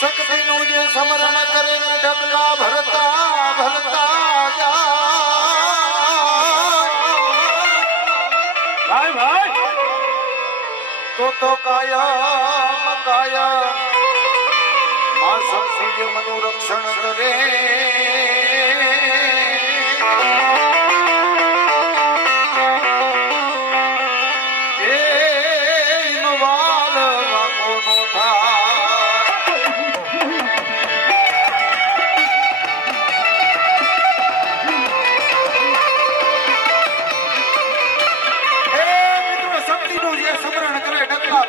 શક્તિનું જે સ્મરણ કરે ડગલા ભરતા ભરતા જાય ભાઈ તો કાયમ કાયમ માં શક્તિ મનું રક્ષણ કરે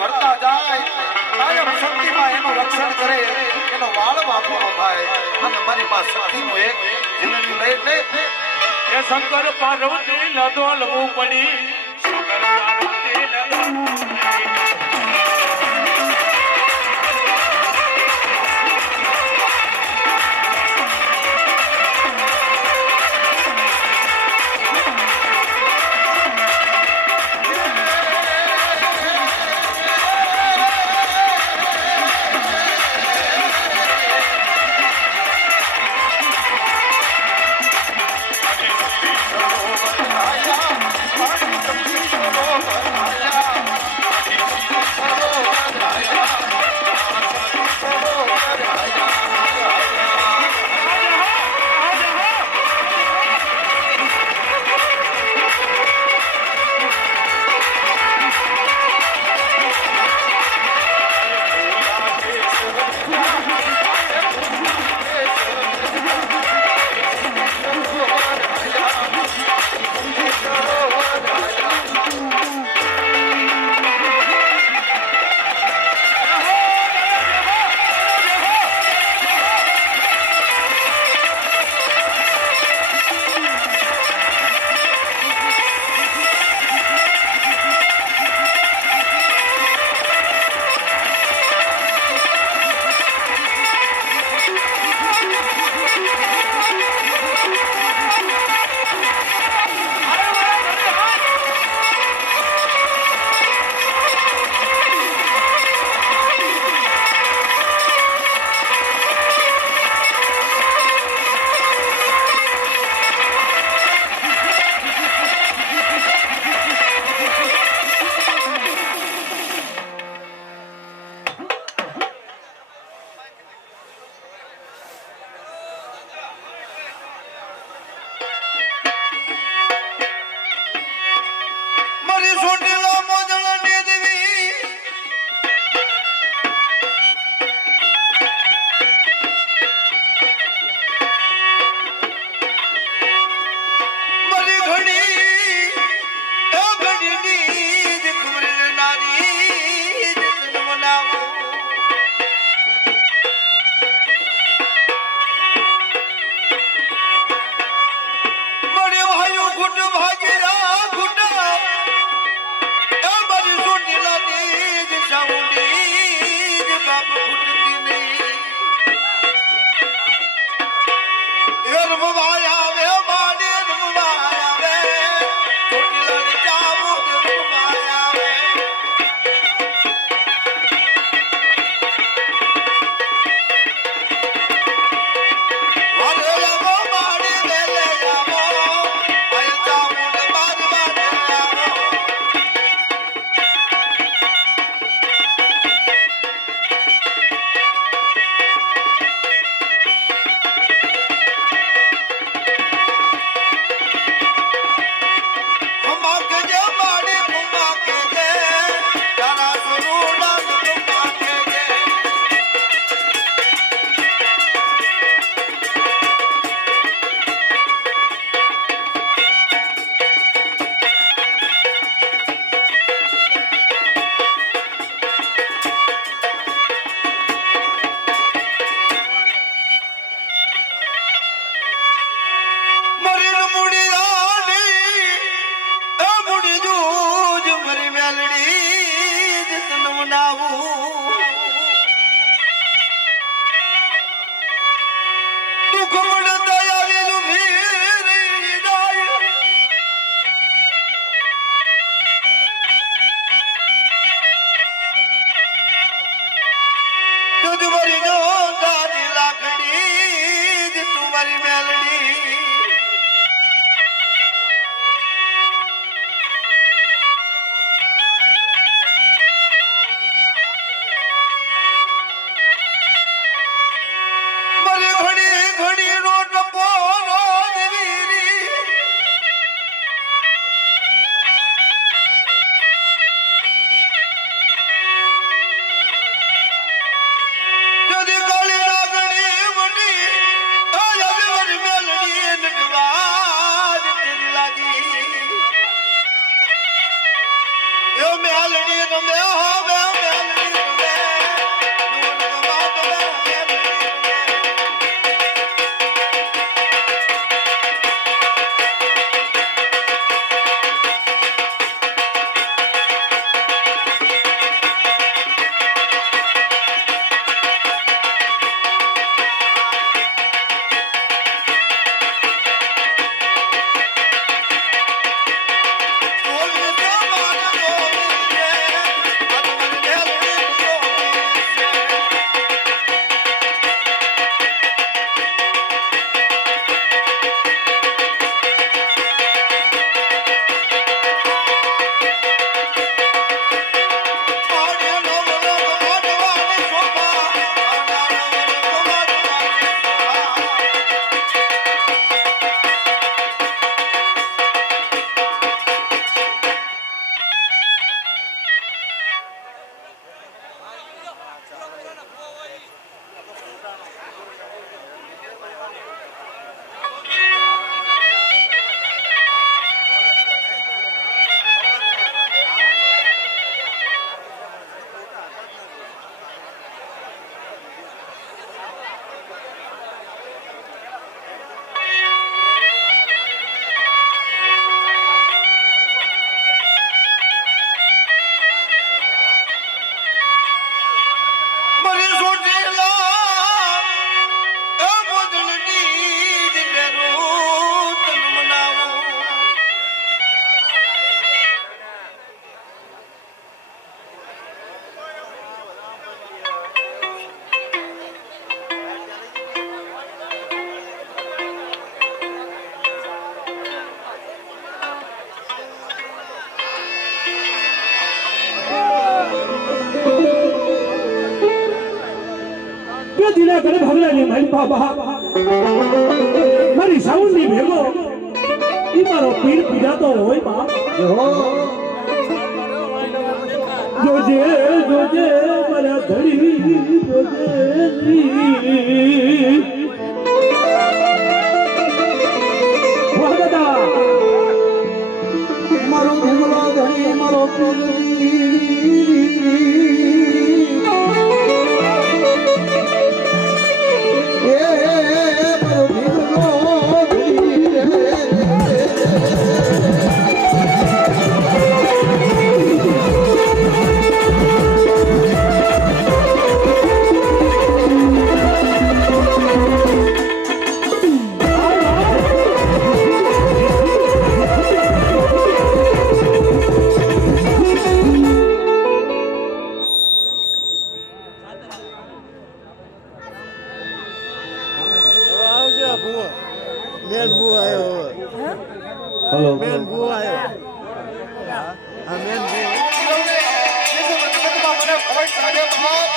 ભરતા જાય કાયમ શક્તિમાં એનું રક્ષણ કરે એનો વાળ વાપરવો થાય અને મારી માં શક્તિનું એક જીવન લઈ લે એ શંકર પાર્વતી લડો લવું પડી શંકર પાર્વતી લડો તુજ મારી જો દાદી લાકડી તું મારી મેલડી મારી ઘડી ઘડી નો ટપો રોજ વીરી જદી કાળી નાગણી વડી આજ મારી મેલડી નડવાજ તેરી લાગી યો મેલડી નો મે હવે મેલડી નો મે નુન ગમાત મે મેલડી દિલા કરે ભગલાની મારી બાબા મારી સાઉન્ડની ભેગો ઈ મારો પીર પીડાતો હોય બાપ જોજે જોજે મારા ધડી જોજે વાહ દાદા મારો ભેગલો ધડી મારો પીર મેન બુ આવ્યો હેલો મેન બુ આવ્યો હા મેન બુ મને પોઈન્ટ લાગે બાપ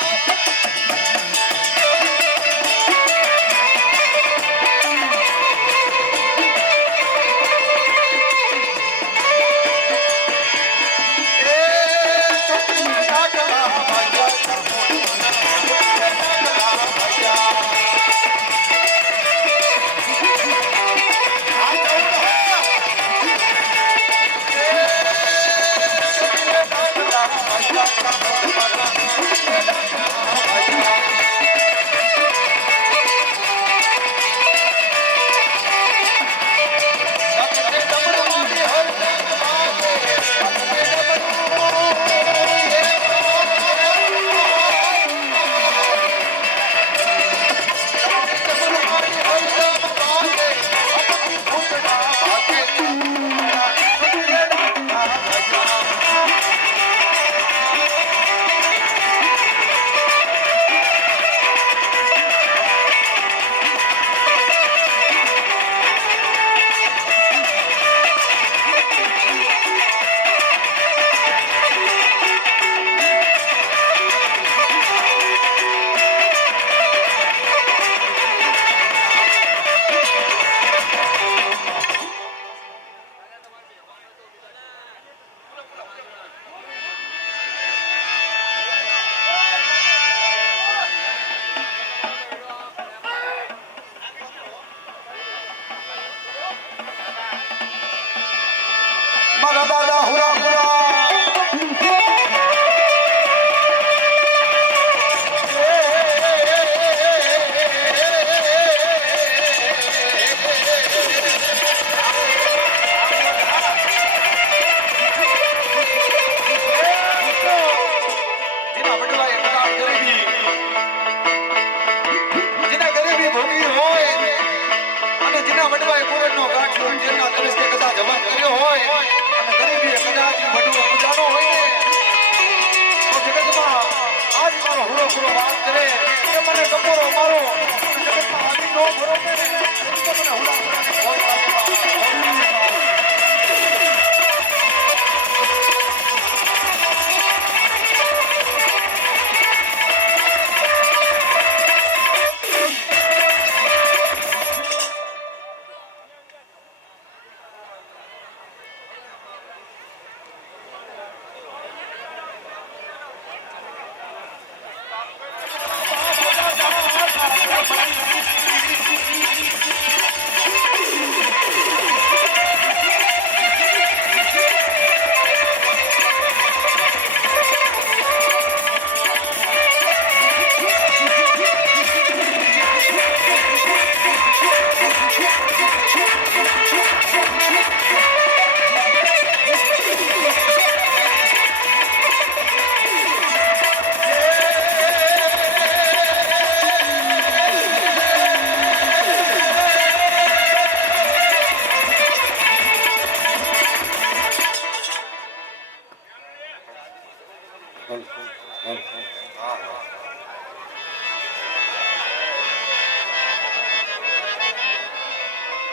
છોકરો વાત કરે કે મને ટપોરો મારો જગતમાં હાથી નો ભરો ને તો મને હુડા કરવાની ખોટ લાગે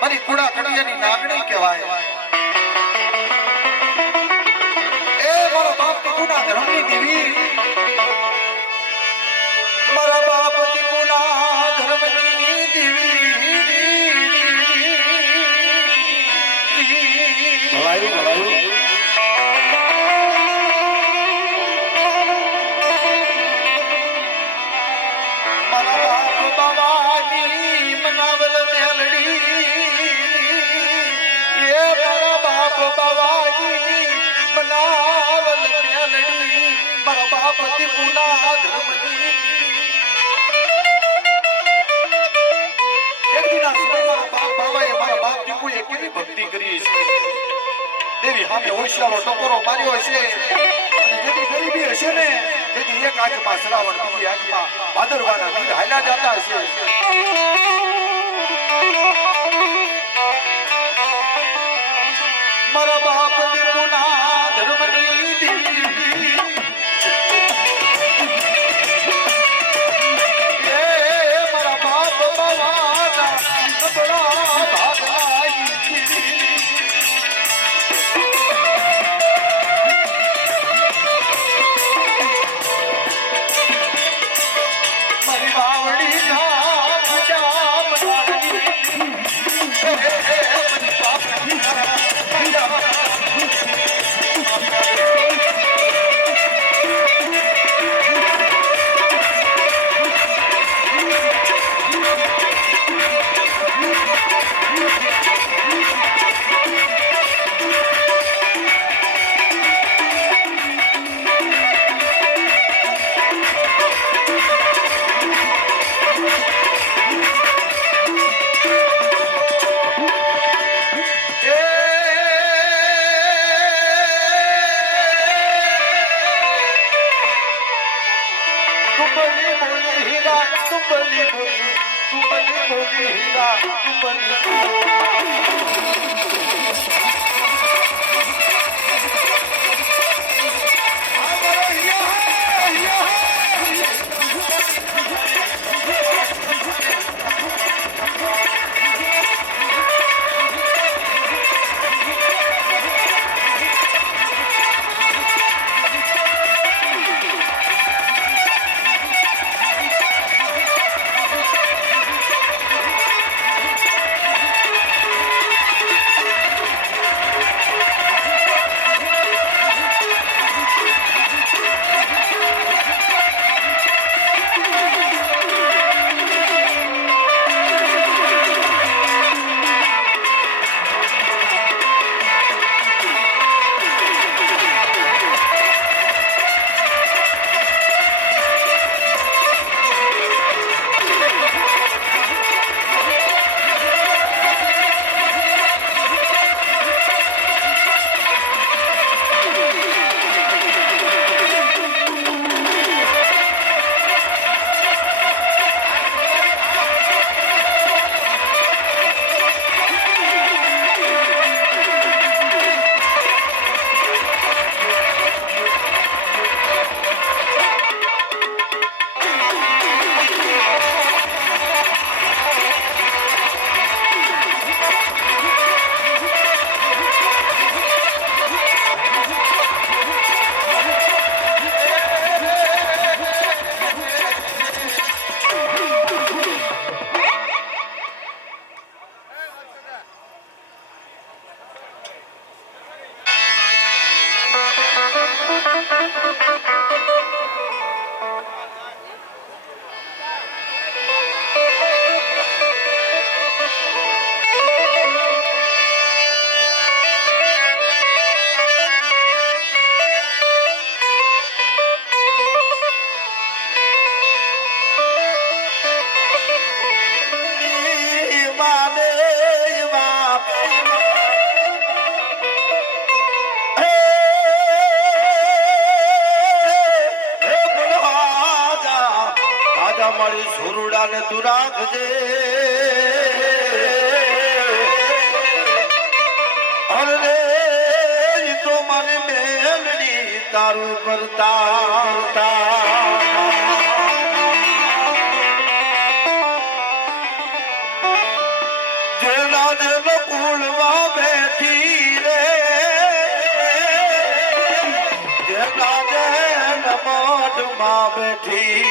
મારી કુડા કડિયાની નાગણી કહેવાય એ મારા બાપની કુના ધર્મની દેવી મારા બાપની કુના ધર્મની દેવી ભલાઈ મારા બાપ બાવાની મનાવલ મેલડી બાવાની બનાવલ મેલડી મારા બાપ દીપુના ધર્મની એક દિના સમયમાં બાપ બાવાએ મારા બાપ દીપુએ કેવી ભક્તિ કરી છે દેવી સામે હોશિયારો ટકોરો માર્યો હશે અને જેથી ગરીબી હશે ને તેથી એક આંખમાં શ્રાવણ બીજી આંખમાં ભાદરવાના વીર હાલ્યા જતા હશે મારા બાપ દીપુના ધર્મની દેવી એ મારા બાપ બાવાના નબળા ભાગલાઈ મારી બાવડી ના મજા મનાઈ મારી બાપ મારી સુરુડાને તું રાખજે અરે ઈ તો મારી મેલડી તારું કરતા જેના જેનો કુળવા બેઠી રે જેના જેન મોઢમાં બેઠી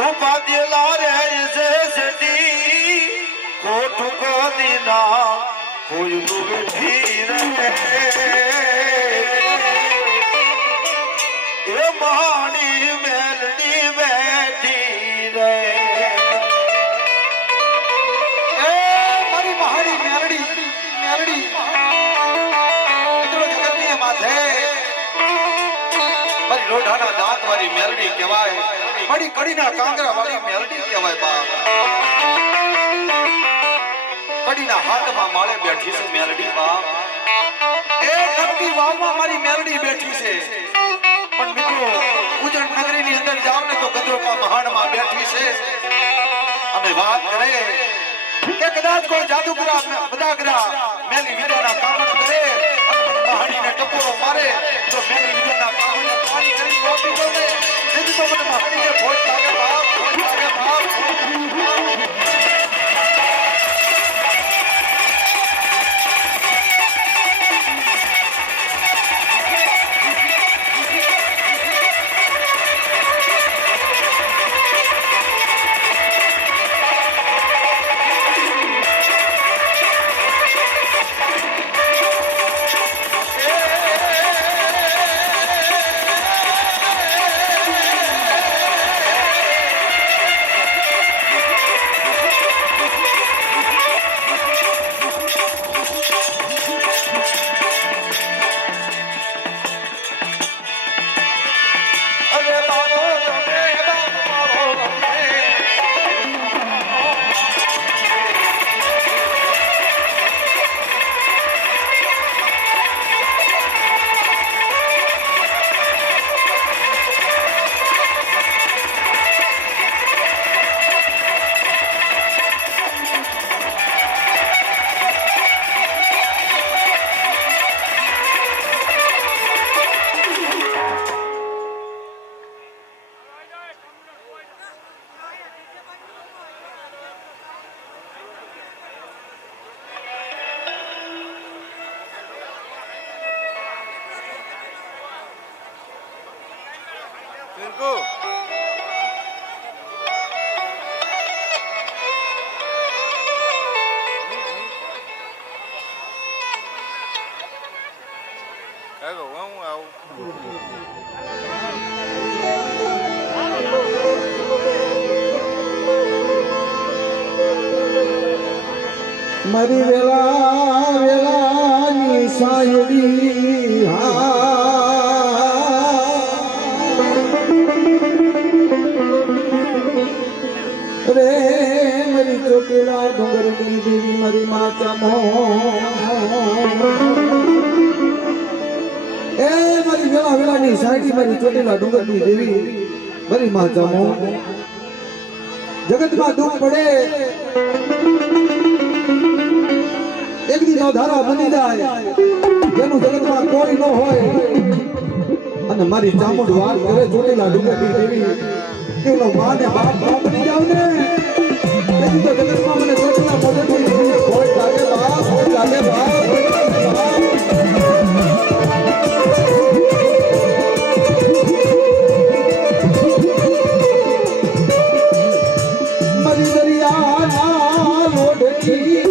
ઉપાધ્યેલા રે છે સદી ખોટું કદી ના કોઈ બેઠી રે એ માણી મેલડી બેઠી રે એ મારી મહાણી મેલડી મેલડી મિત્રો જગતની માથે મારી લોઢાના દાંત વાળી મેલડી કહેવાય મારી કડીના કાંગરા વાળી મેલડી કહેવાય બા કડીના હાથમાં માળે બેઠી છે મેલડી બા એ કડકી વાવમાં મારી મેલડી બેઠી છે પણ મિત્રો ઉજણ નગરીની અંદર જાવ ને તો ગદ્રોપા મહાણમાં બેઠી છે અમે વાત કરે કે કદાચ કોઈ જાદુગરા બદાગરા મેલી વિદ્યાના કામણ કરે અને મહાણીને ટકોરો મારે તો મેલી વિદ્યાના કામણને પાણી કરી રોપી દો ને જેથી તો મને મહાણીને ભોજ લાગે બાપ ભોજ લાગે બાપ પિન્ટુ હેલો હું આવું મારી વેલા વેલાની સાયડી રે મારી ચોટીલા ડુંગરની દેવી મારી માતા મો એ મારી વેલા વેલાની સાયડી મારી ચોટીલા ડુંગરની દેવી મારી માતા મો જગતમાં દુઃખ પડે એક દી નો ધારા બની જાય જેનું જગતમાં કોઈ ન હોય અને મારી ચામુંડ વાત કરે ચોટીલા ડુંગરની દેવી એનો માને બાપ ન બની જાવ ને તેથી તો જગતમાં મને ચોટીલા મોઢેથી કોઈ લાગે બાપ કોઈ લાગે બાપ કોઈ લાગે બાપ મારી દરિયાના લોઢની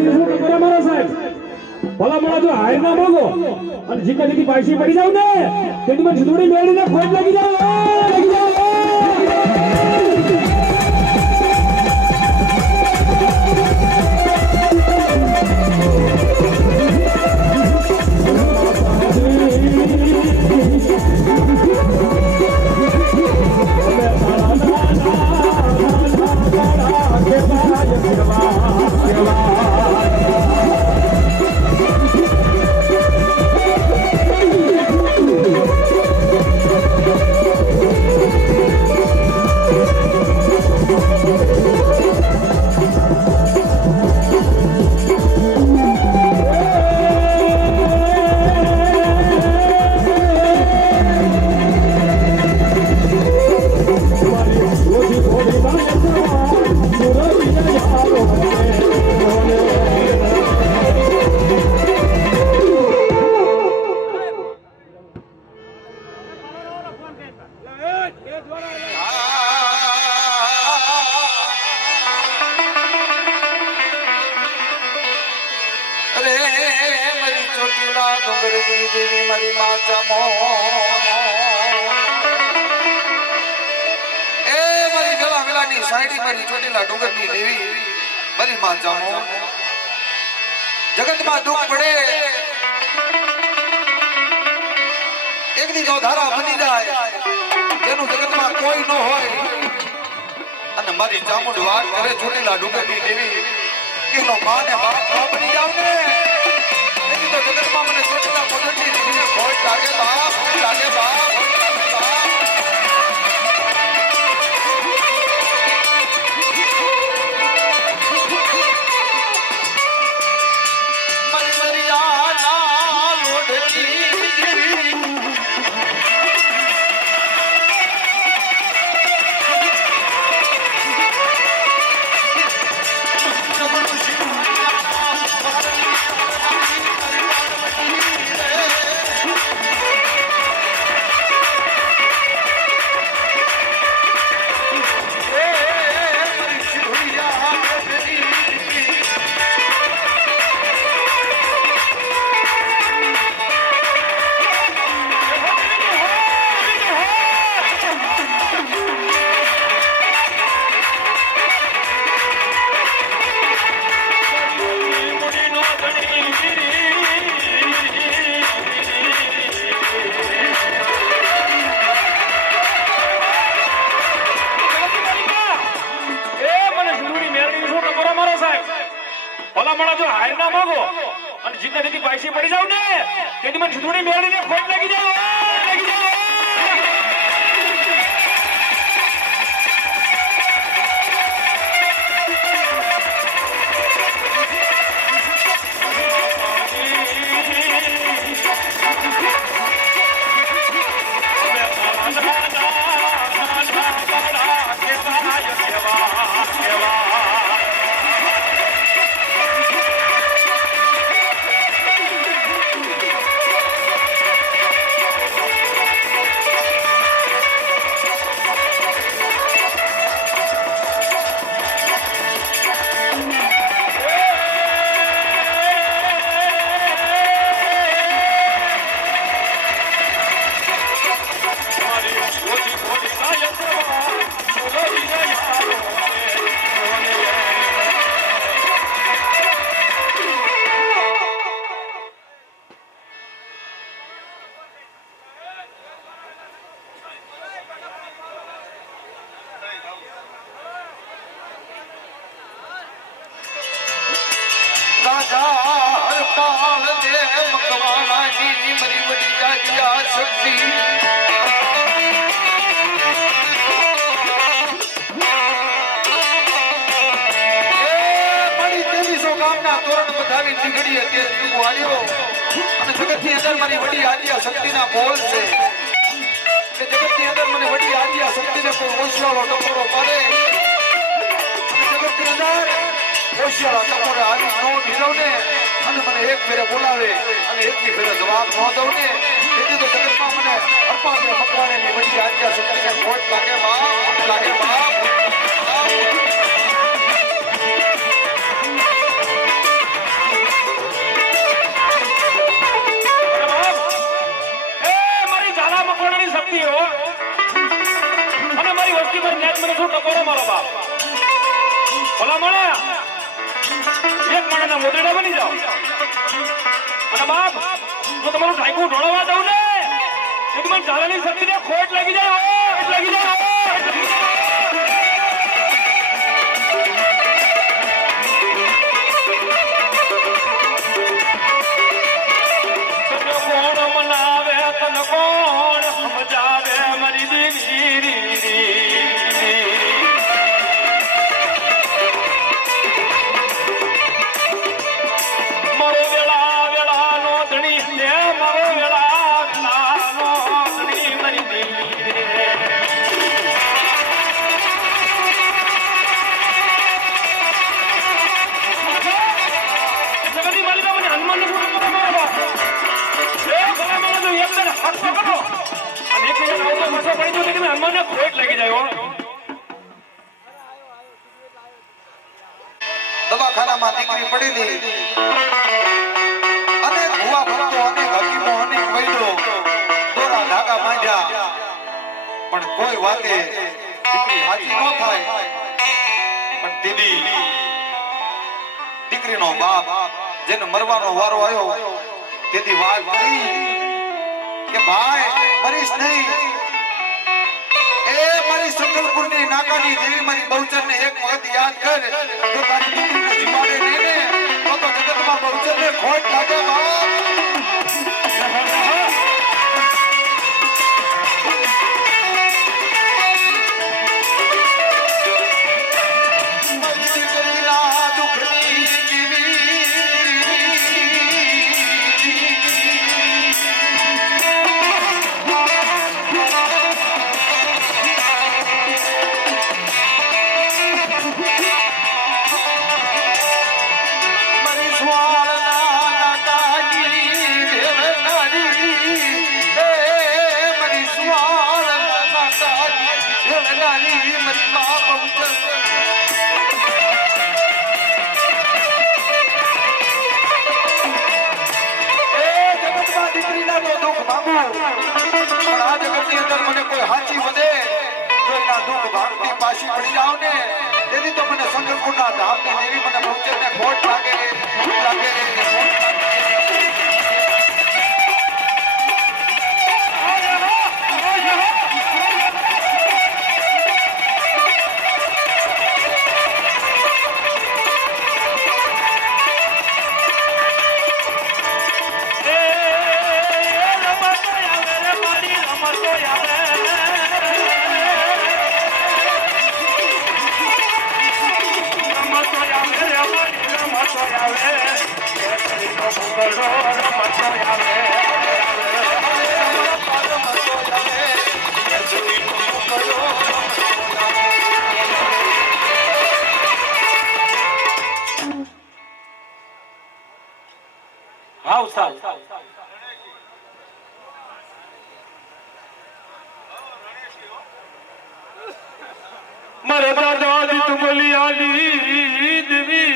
મેળવી શું કરે મારા સાહેબ ભલા મળા જો હાર ના માંગો અને જીકા જીતી પાછી પડી જાવ ને તે તમે જુદુડી મેળવીને ખોટ લાગી જાવ જગતમાં દુઃખ પડે એક દી ધારા બની જાય જેનું જગતમાં કોઈ ન હોય અને મારી ચામુંડ વાત કરે ચોટીલા ડુંગરની દેવી એનો માં ને બાપ ન બની જાવ ને એની તો જગતમાં મને ચોટીલા પગડની દેવીને ખોટ લાગે બાપ લાગે બાપ પાછી પડી જાવ ને તેથી મને જુદુડી મેળવીને ખોટ લાગી જાવ શક્તિના બોલ છે કે જગતની અંદર મને વડી આદ્યા શક્તિને કોઈ ઓશિયાળો ટકોરો કરે જગતની અંદર ઓશિયાળો ટકોરો આવી નો ભીલો ને અને મને એક ફેરે બોલાવે અને એકની ફેરે જવાબ ન દઉં ને તેથી તો જગતમાં મને અર્પાને મકવાણેની વડી આદ્યા શક્તિને ખોટ લાગે બાપ વર્ષથી મારી નેટ મને શું ટકોરો મારો બાપ ભલા માણા એક માણાના મોઢેડા બની જાઓ અને બાપ જો તમારું ઢાંકું ઢોળવા દઉં ને તો મને ચાલવાની શક્તિને ખોટ લાગી જાય લાગી જાય કોણ સમજાવે મારી દીદી મારો વેળા વેળા નો ધણી લે મારો વેળા વેળા નો ધણી મારી દીદી જગતી માલિકા મને હનુમાન ને દવાખાનામાં દીકરી પડેલી અને ભુવા ભક્તો અને હકીમો અને વૈદો દોરા ધાગા બાંધ્યા પણ કોઈ વાતે દીકરી હાજી ન થાય પણ દીકરીનો બાપ જેને મરવાનો વારો આવ્યો તેથી વાત કરી કે ભાઈ મરીશ નહીં એ મારી સંકલ્પુરની નાકાની દેવી મારી બહુચરને એક વખત યાદ કર તો તારી દીકરીને જીવાડે નહીં ને તો જગતમાં બહુચરને ખોટ લાગે બાપ મને કોઈ હાચી વધે તો એના દુઃખ ભાગતી પાછી પડી જાવ ને તેથી તો મને સંકલ્પના ધામની દેવી મને બહુચરને ખોટ લાગે મારા દાદાજી તુમલી આલી દેવી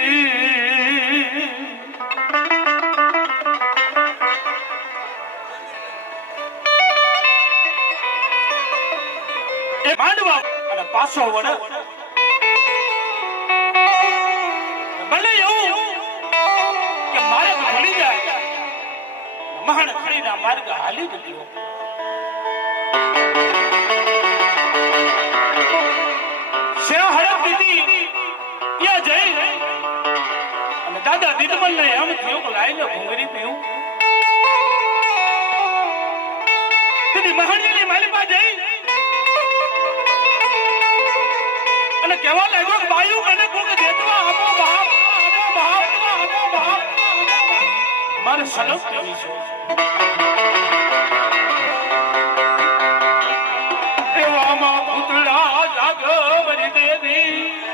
એ માંડવા અને પાછો વડે ભલે એવું કે મારે ભણી જાય મહાન ખડીના માર્ગ હાલી ગયો દાદા દીદમલ ને એમ થયું કે લાઈને ભૂંગરી પીવું દીદી મહાણીની માલિકા જઈ અને કહેવા લાગ્યો કે બાયુ મને કોક દેતવા આપો બાપ મારે સલમ કેવી છે એવામાં પૂતળા જાગવરી દેવી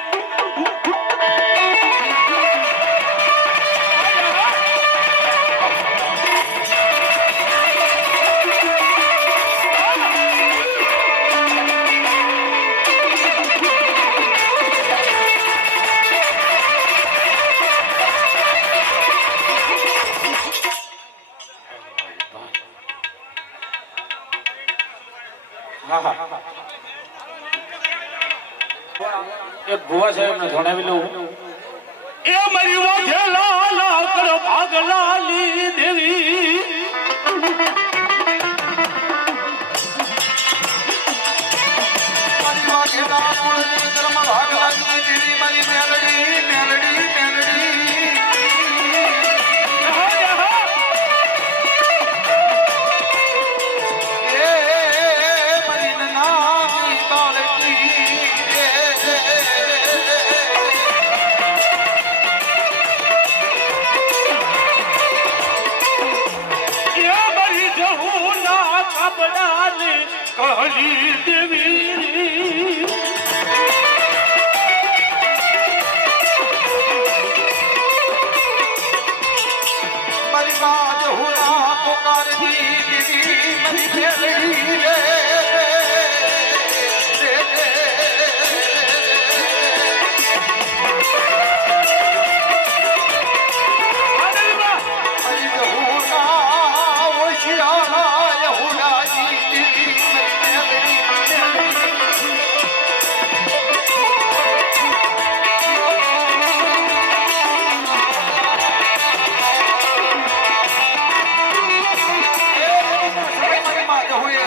એક ભુવા સાહેબને જણાવી લઉં. એ મારી વાઘેલા લાકડ ભાગલાલી દેવી મારી વાઘેલા કુળની કર્મ ભાગલાની દેવી મારી મેલડી મેલડી મેલડી એ મારી નાની બાળકી એ મારી જહુના કાપડાની કહલી દેવી મારી માં જહુના પોકારતી દેવી મારી મેલડી રે મારી જહુના ઓશિયાના યહુદાજી દેવી મારી મેલડી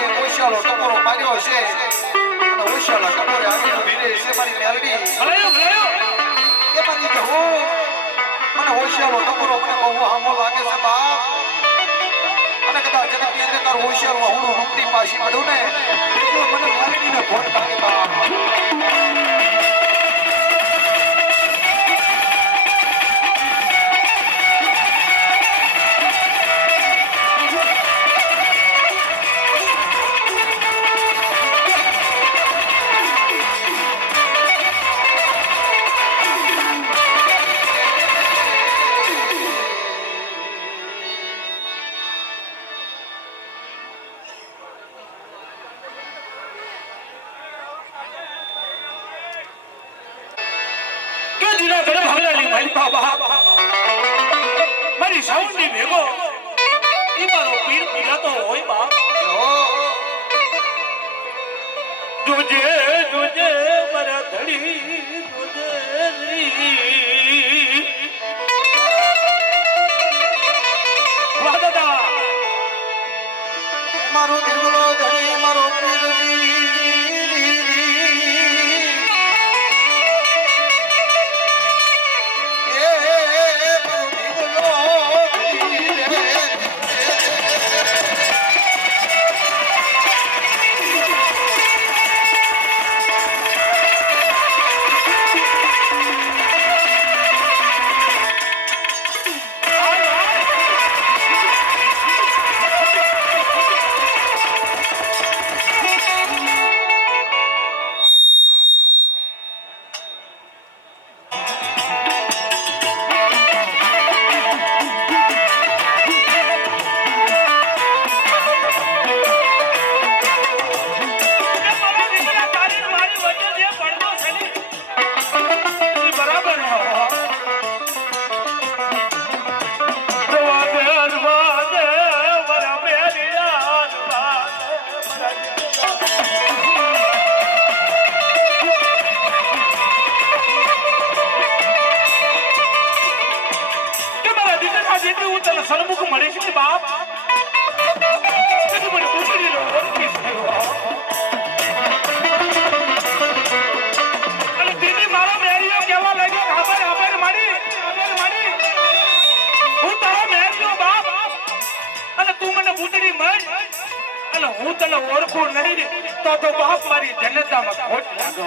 માર્યો છે અને ઓશિયાળો ટકોરે આવીને ભીરે છે મારી મેલડી ભલાયો ભલાયો એ મારી જહુ મને ઓશિયાળો ટકોરો મને બહુ હામો લાગે છે બા અને કદાચ જગતની અંદર તારું ઓશિયાળો હું મુક્તિ પાછી પડું ને તો મને મેલડીને ખોટ લાગે બા મારી સાઉન્ડની ભેગો ઈ મારો પીર પીરાતો હોય બાપ જોજે જોજે મારા ધડી જોજે રી વાહ દાદા મારો દીકરો ધણી મારો પીરની સન્મુખ મળે છે બાપ મને પૂછડી લો અને દીદી મારો મેરિયો કેવા લાગ્યો ખબર આબર માડી હું તારો મેરિયો બાપ અને તું મને પૂછડી મળ અને હું તને ઓળખું નહીં તો બાપ મારી જનતામાં ખોટ લાગો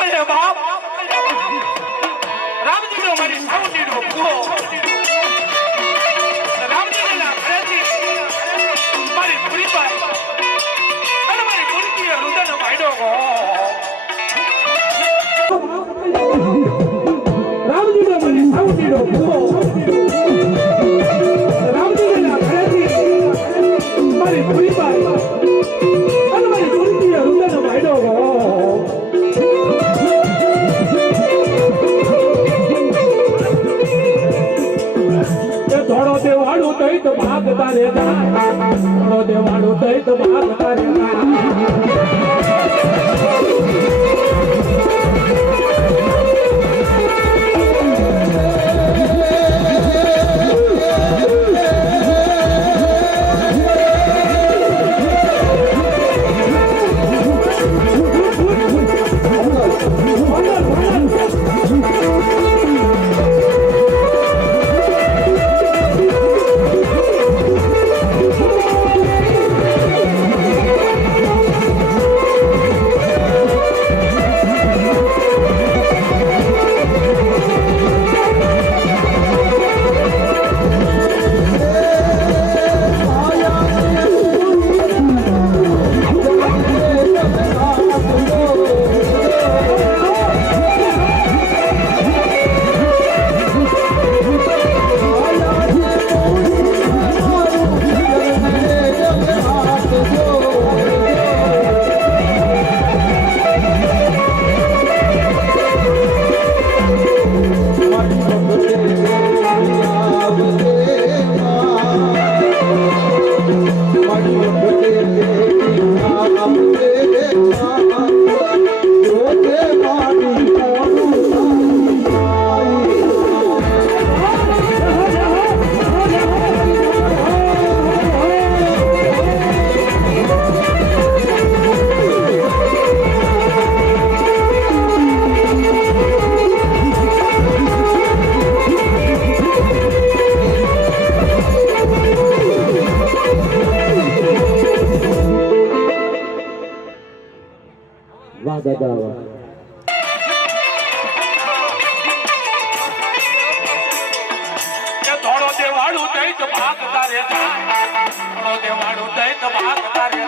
અરે બાપ રામજી નો મારી સાઉન્ડી નો પૂરો રામજી ના ઘરેથી મારી પૂરી પાય અને મારી પૂરી રુદન ભાઈડો ગો રામજી નો મારી સાઉન્ડી નો પૂરો રામજી ના ઘરેથી મારી પૂરી પાય અને મારી પૂરી રુદન ભાઈડો ગો થોડો દેવાળું દઈ તો ભાગ તારે થોડો દેવાળું દઈ તો ભાગ તારે વાહ દાદા વાહ થોડો દેવાળું દઈ તો ભાગ તારે થોડો દેવાળું દઈ તો ભાગ તારે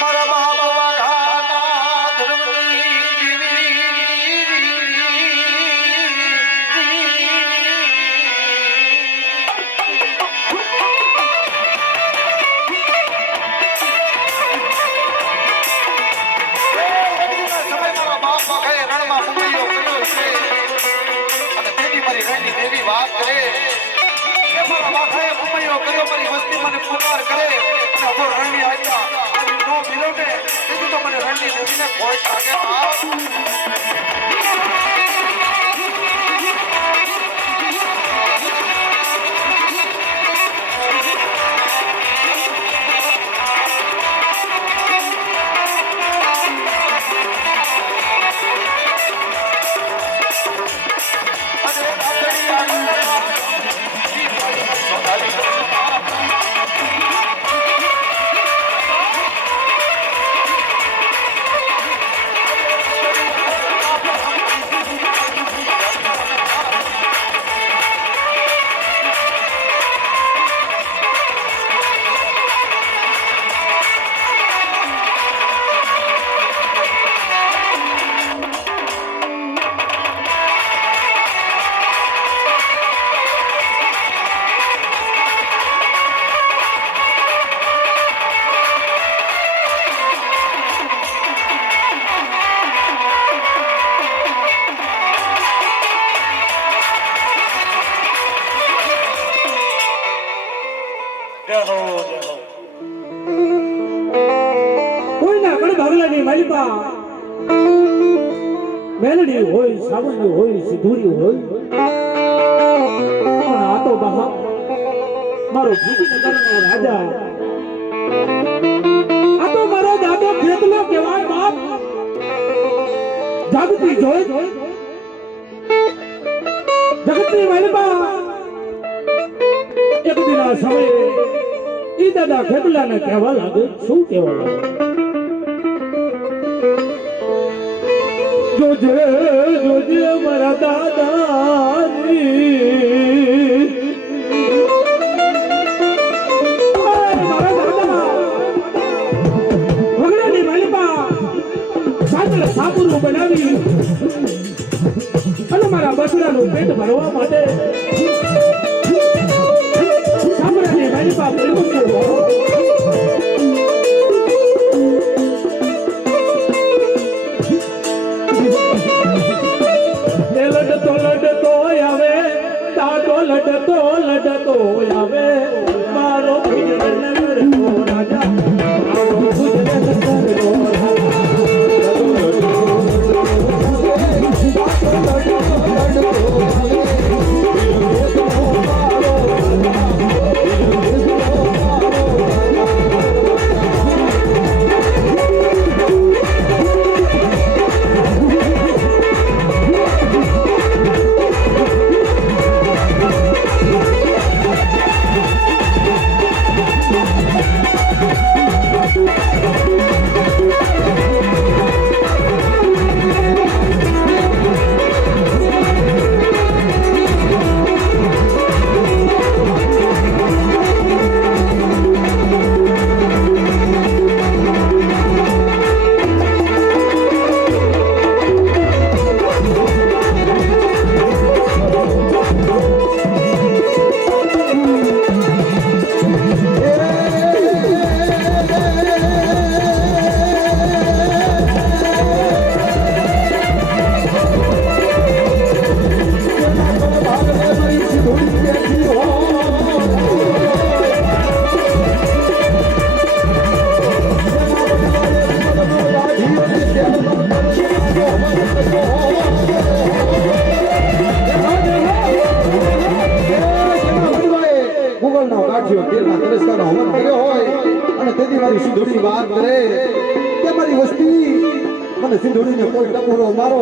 મારા બાબા વાઘાના ધર્મની દેવી અન્યાય કર્યો મારી વસ્તી મને પુકાર કરે અને અઘો રણની આજ્ઞા આવી નો વિરોધે તેથી તો મને રણની દેવીને ભોય લાગે બાપ કોઈના કણ ભાગલાની માલિકા મેલડી હોય સાવણી હોય સિંધુરી હોય પણ આ તો બહા મારો ભૂતનગરનો રાજા આ તો મારો દાદો ખેતલો કહેવાય બાપ જાગતી જોઈ જગતની માલિકા એક દિન આ સમયે ઈ દાદા ખેતલાને કહેવા લાગે શું કહેવા લાગે જોજે જોજે મારા દાદાજી મારા દાદા વગડાની માલિકા સાચલ સાબુનું બનાવી અને મારા બસડાનું પેટ ભરવા માટે સાંભળાની માલિકા પ્રમુખ લડતો આવે મારો ગુજરાત નો રાજા મારો ગુજરાત નો સિંધુડી વાત કરે કે મારી વસ્તી મને સિંધુડીને કોઈ ટકોરો મારો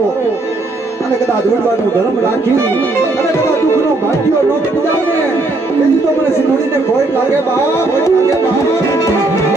અને કદાચ રોડવાનું ધર્મ રાખી અને કદાચ દુઃખનો ભાગ્યો ન પડી જાવ ને તેથી તો મને સિંધુડીને ખોટ લાગે બાપ લાગે બાપ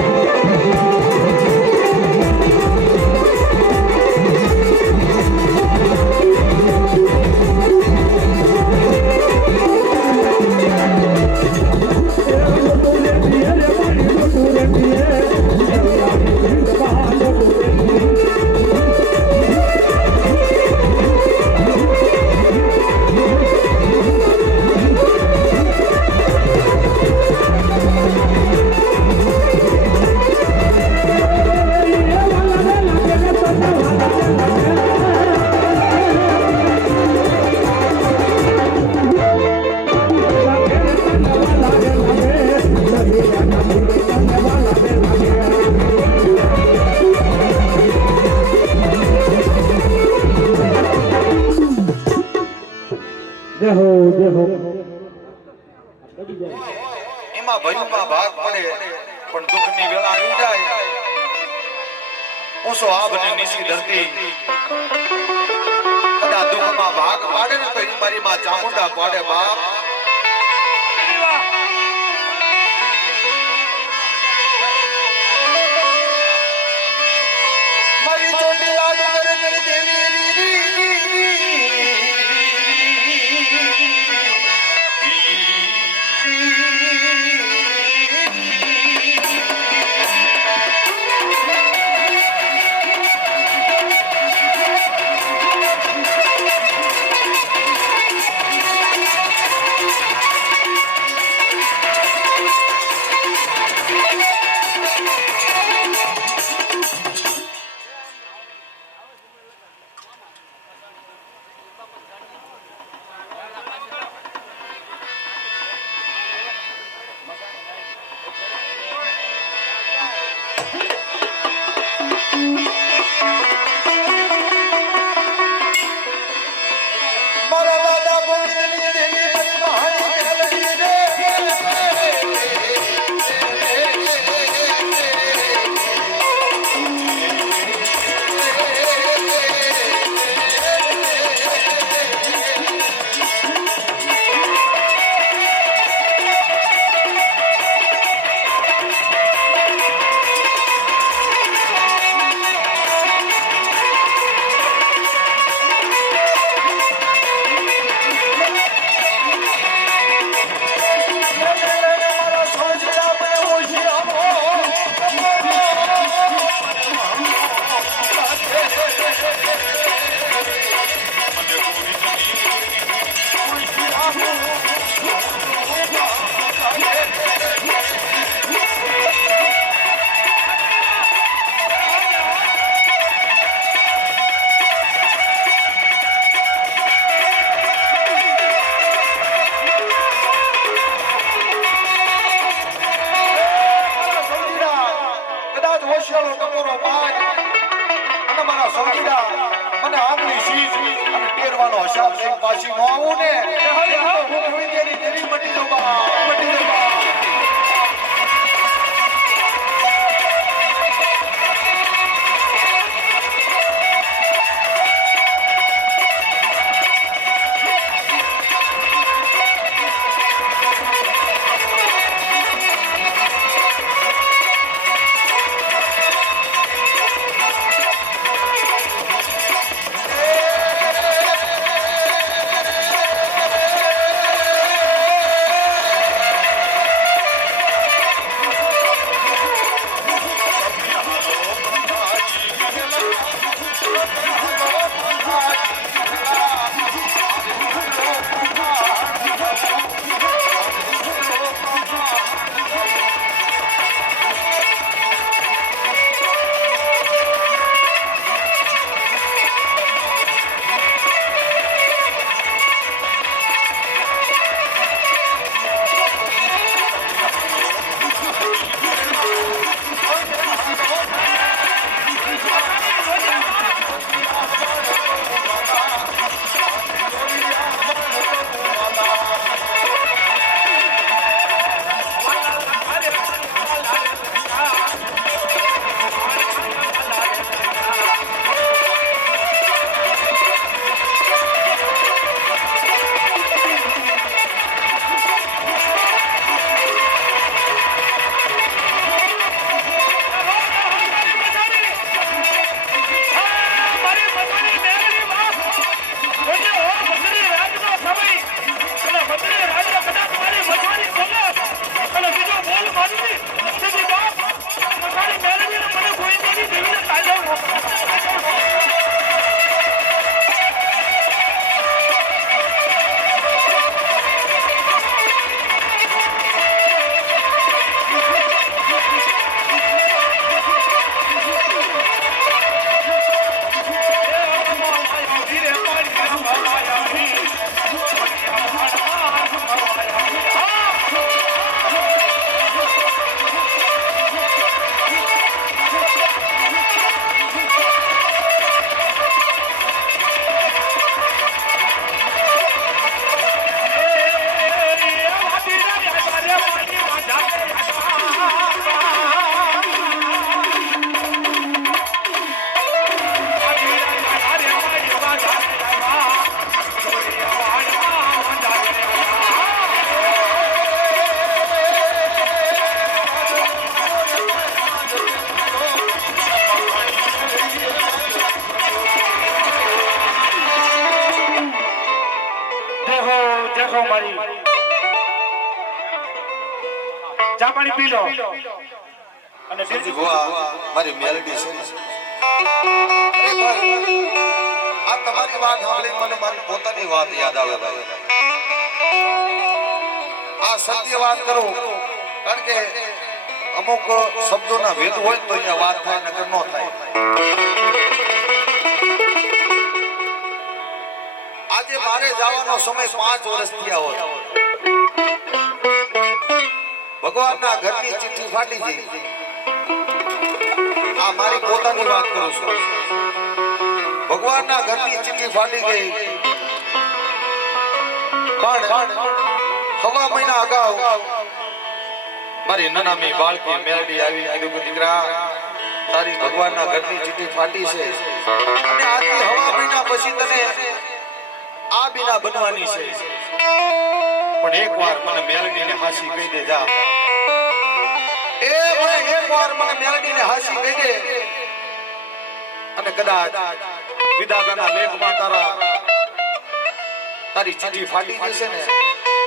જય હો એમાં ભયમાં ભાગ પડે પણ દુઃખની વેળા આવી જાય ઓસો આભને નીસી ધરતી કદા દુઃખમાં ભાગ પાડે ને તો મારી માં ચામુંડા પાડે બાપ મારી ચોટીલા ડુંગર કરી દેવી પાછી નો આવું ને હું તેરી મટી દો બા દેખાવ મારી ચા પાણી પી લો અને સમજી ભુવા મારી મેલડી છે આ તમારી વાત સાંભળી મને મારી પોતાની વાત યાદ આવે ભાઈ આ સત્ય વાત કરું કારણ કે અમુક શબ્દોના ભેદ હોય તો અહીંયા વાત થાય નકર ન થાય આજે મારે જવાનો સમય 5 વર્ષ થયા હોય ભગવાનના ઘરની ચિઠ્ઠી ફાટી ગઈ આ મારી પોતાની વાત કરું છું ભગવાનના ઘરની ચિઠ્ઠી ફાટી ગઈ પણ હવા મહિના અગાઉ મારી નનામી બાળકી મેલડી આવી કીધું કે દીકરા તારી ભગવાનના ઘરની ચિઠ્ઠી ફાટી છે અને આજે હવા મહિના પછી તને આ બીના બનવાની છે પણ એકવાર મને મેલડીને હાસી કહી દે જા એકવાર મને મેલડીને હાસી કહી દે અને કદાચ વિધાતાના લેખમાં તારી ચિઠ્ઠી ફાટી જશે ને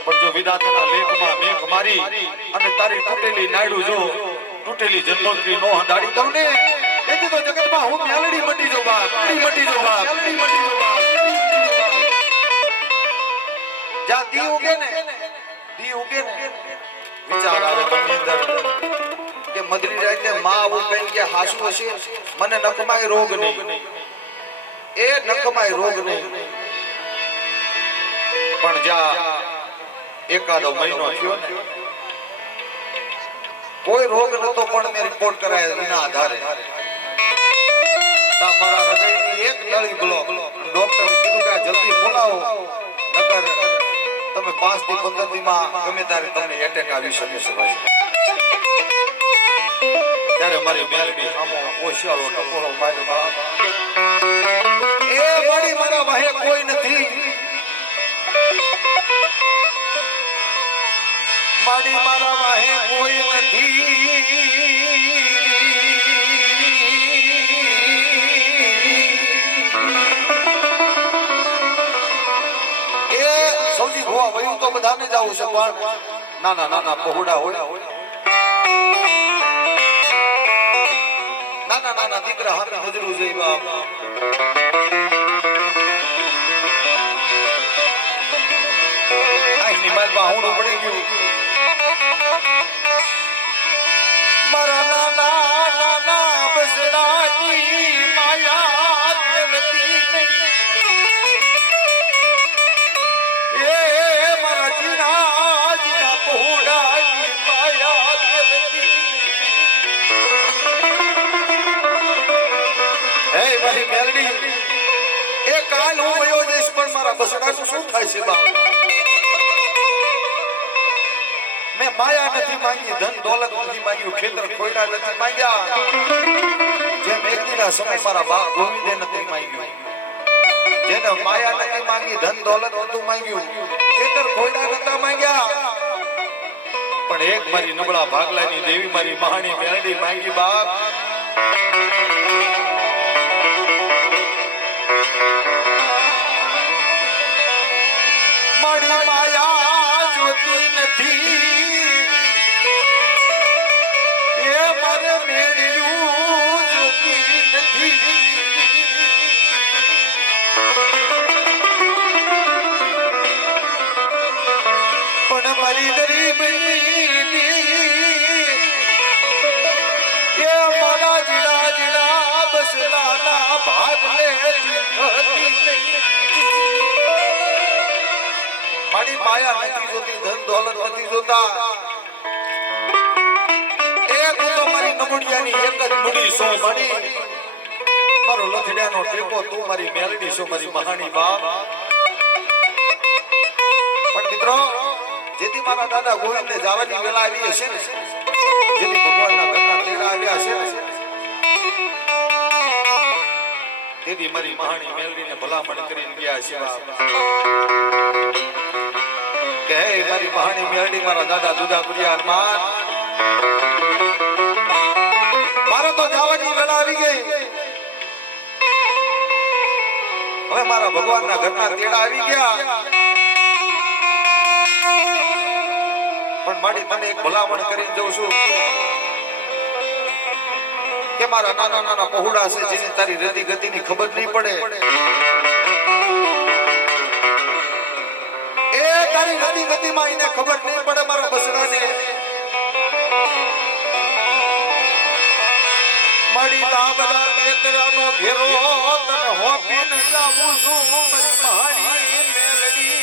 પણ જો વિધાતાના લેખમાં મેઘ મારી અને તારી તૂટેલી નાયડું જો તૂટેલી જન્મોત્રી નો હંડાડી દઉં ને તેથી તો જગતમાં હું મેલડી મટી જો બાપ મટી જો બાપ જા દી ઉગે ને વિચાર આવે મનની અંદર કે મધરી રાતે માં આવું કઈ કે હાસુ હશે મને નખમાય રોગ નહીં એ નખમાય રોગ નહીં પણ જા એકાદો મહિનો થયો ને કોઈ રોગ નતો પણ મેં રિપોર્ટ કરાયા એના આધારે તમારા હૃદયની એક નળી બ્લોક ડોક્ટરે કીધું કે જલ્દી ખોલાવો નકર તમે 5 થી 15 દીમાં ગમે ત્યારે તમને એટેક આવી શકે છે ભાઈ ત્યારે મારી મેલડી સામો ઓશિયાળો ટકોરો મારી બાપ એ મારી મારા વાહે કોઈ નથી મારી મારા વાહે કોઈ નથી એ સૌજી ભુવા વયું તો બધાને જાવું છે પણ નાના પહોળા હોય નાના દીકરા હાથ નજરું જોઈ બાપ આઈની માલ બાહુડું પડી ગયું મારા નાના બસડાની માયા દેવતી એ મારા જીના પહોળાની માયા દેવતી હે મારી મેલડી એ કાલ હું વયો જઈશ પણ મારા બસડાનું શું થાય છે બાપ મેં માયા નથી માંગી ધન દોલત નથી માંગ્યું ખેતર ખોયડા નથી માંગ્યા જેમ એકદીના સમય મારા બાપ ગોવિંદે નથી માંગ્યું જેને માયા નથી માંગી ધન દોલત નતું માંગ્યું ખેતર ખોયડા નતા માંગ્યા પણ એક મારી નબળા ભાગલાની દેવી મારી મહાણી મેલડી માંગી બાપ મારી માયા જોતી નથી એ મારે મેળ્યું જોતી નથી પણ મારી ગરીબની એ મારા જીડા બસલાના ભાગ લે મારી માયા નથી જોતી ધન દોલત નથી જોતા એક તો મારી નમુડિયાની એક જ મુડી સો મારી મારો લથડિયાનો ટેકો તું મારી મેલડી છો મારી મહાણી બાપ પણ મિત્રો જેથી મારા દાદા ગોવિંદે જાવાની વેલા આવી હશે ને જેથી ભગવાનના ઘરના તેડા આવ્યા હશે ને તેથી મારી મહાણી મેલડીને ભલામણ કરીને ગયા છે બાપ કે હે મારી મહાણી મેલડી મારા દાદા જુદા કર્યા અરમાન મારો તો જવાની વેલા આવી ગઈ હવે મારા ભગવાનના ઘરના તેડા આવી ગયા પણ માડી તને એક ભલામણ કરીને જઉં છું કે મારા નાના નાના પહોળા છે જેને તારી રતી ગતિની ખબર નહીં પડે એ તારી રતી ગતિમાં એને ખબર નહીં પડે મારા બસરાને માડી લાબલા બેતરાનો ઘેરો તને હોપીને લાવું છું મારી મહાની મેલડી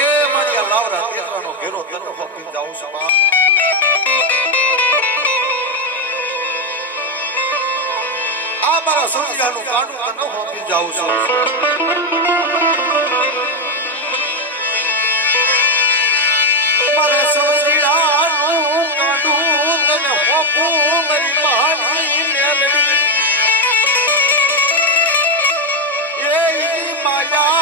એ મારી લાવરા બેતરાનો ઘેરો તને હોપીને જાઉં છું બા આ મારા સુનિયાનું કાંડું તને હોપી જાઉં છું મારા સુનિયાનું કાંડું તને હોપું મારી મહાની મેલડી એ માયા